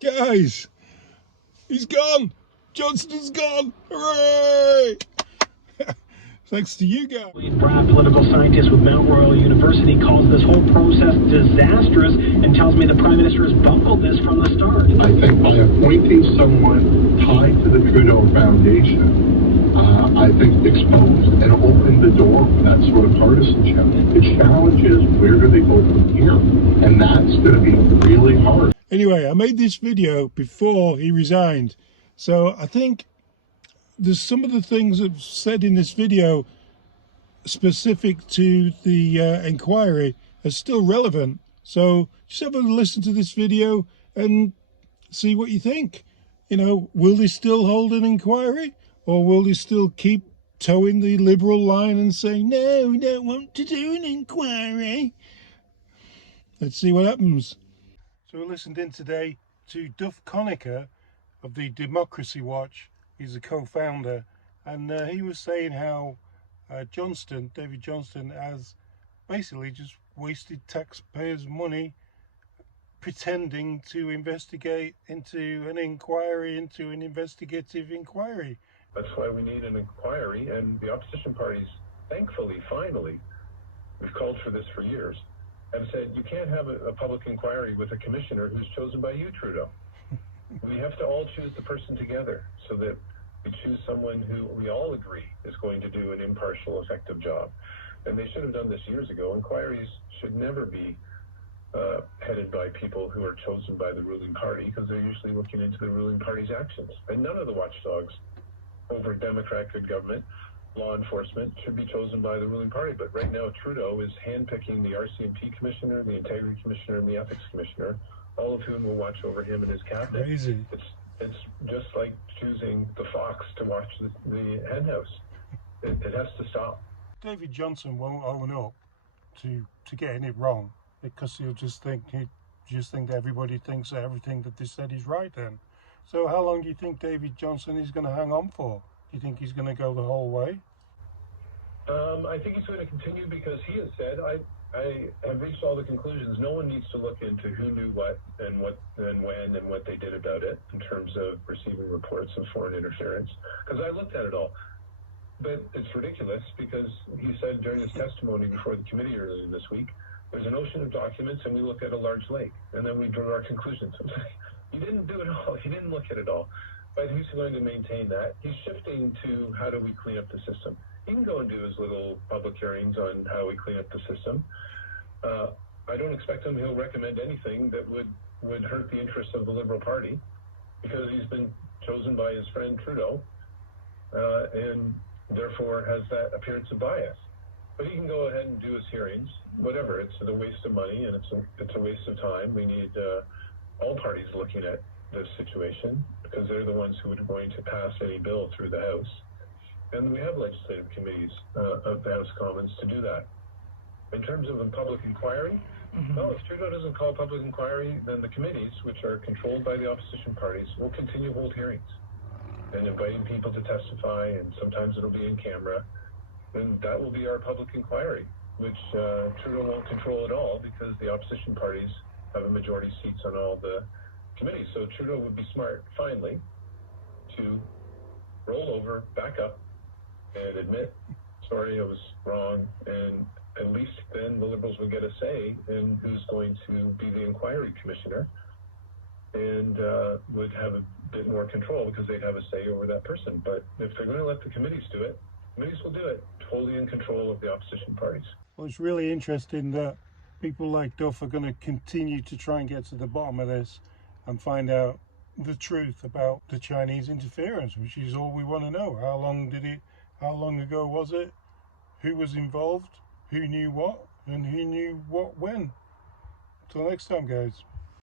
Guys, he's gone. Johnston's gone. Hooray! Thanks to you guys. Brad, political scientist with Mount Royal University, calls this whole process disastrous and tells me the Prime Minister has bungled this from the start. I think by appointing someone tied to the Trudeau Foundation, I think exposed and opened the door for that sort of partisanship. The challenge is, where do they go from here? And that's going to be really hard. Anyway, I made this video before he resigned. So I think there's some of the things I've said in this video specific to the inquiry are still relevant. So just have a listen to this video and see what you think. You know, will they still hold an inquiry? Or will they still keep towing the Liberal line and saying, no, we don't want to do an inquiry? Let's see what happens. So we listened in today to Duff Conacher of the Democracy Watch. He's a co-founder. And he was saying how Johnston, David Johnston, has basically just wasted taxpayers' money pretending to investigate into an inquiry, into an investigative inquiry. That's why we need an inquiry, and the opposition parties, thankfully, finally, we've called for this for years, have said you can't have a public inquiry with a commissioner who's chosen by you, Trudeau. We have to all choose the person together so that we choose someone who we all agree is going to do an impartial, effective job. And they should have done this years ago. Inquiries should never be headed by people who are chosen by the ruling party, because they're usually looking into the ruling party's actions. And none of the watchdogs over Democrat good government, law enforcement, should be chosen by the ruling party. But right now, Trudeau is handpicking the RCMP commissioner, the integrity commissioner, and the ethics commissioner, all of whom will watch over him and his cabinet. Crazy. It's just like choosing the fox to watch the hen house. It has to stop. David Johnston won't own up to getting it wrong, because he'll just think that everybody thinks that everything that they said is right then. So how long do you think David Johnston is going to hang on for? Do you think he's going to go the whole way? I think he's going to continue, because he has said, I have reached all the conclusions. No one needs to look into who knew what and when and what they did about it in terms of receiving reports of foreign interference, because I looked at it all. But it's ridiculous, because he said during his testimony before the committee earlier this week, there's an ocean of documents and we look at a large lake and then we draw our conclusions. He didn't do it all. He didn't look at it all. But he's going to maintain that. He's shifting to how do we clean up the system. He can go and do his little public hearings on how we clean up the system. I don't expect him. He'll recommend anything that would hurt the interests of the Liberal Party, because he's been chosen by his friend Trudeau, and therefore has that appearance of bias. But he can go ahead and do his hearings, whatever. It's a waste of money and it's a waste of time. We need all parties looking at this situation, because they're the ones who are going to pass any bill through the House. And we have legislative committees of the House of Commons to do that. In terms of a public inquiry, well, if Trudeau doesn't call a public inquiry, then the committees, which are controlled by the opposition parties, will continue to hold hearings and inviting people to testify, and sometimes it'll be in camera. And that will be our public inquiry, which Trudeau won't control at all, because the opposition parties have a majority seats on all the committees. So Trudeau would be smart, finally, to roll over, back up, and admit, sorry, I was wrong, and at least then the Liberals would get a say in who's going to be the inquiry commissioner, and would have a bit more control, because they'd have a say over that person. But if they're going to let the committees do it, committees will do it, totally in control of the opposition parties. Well, it's really interesting that people like Duff are going to continue to try and get to the bottom of this and find out the truth about the Chinese interference, which is all we want to know. How long ago was it? Who was involved? Who knew what? And who knew what when? Till next time, guys.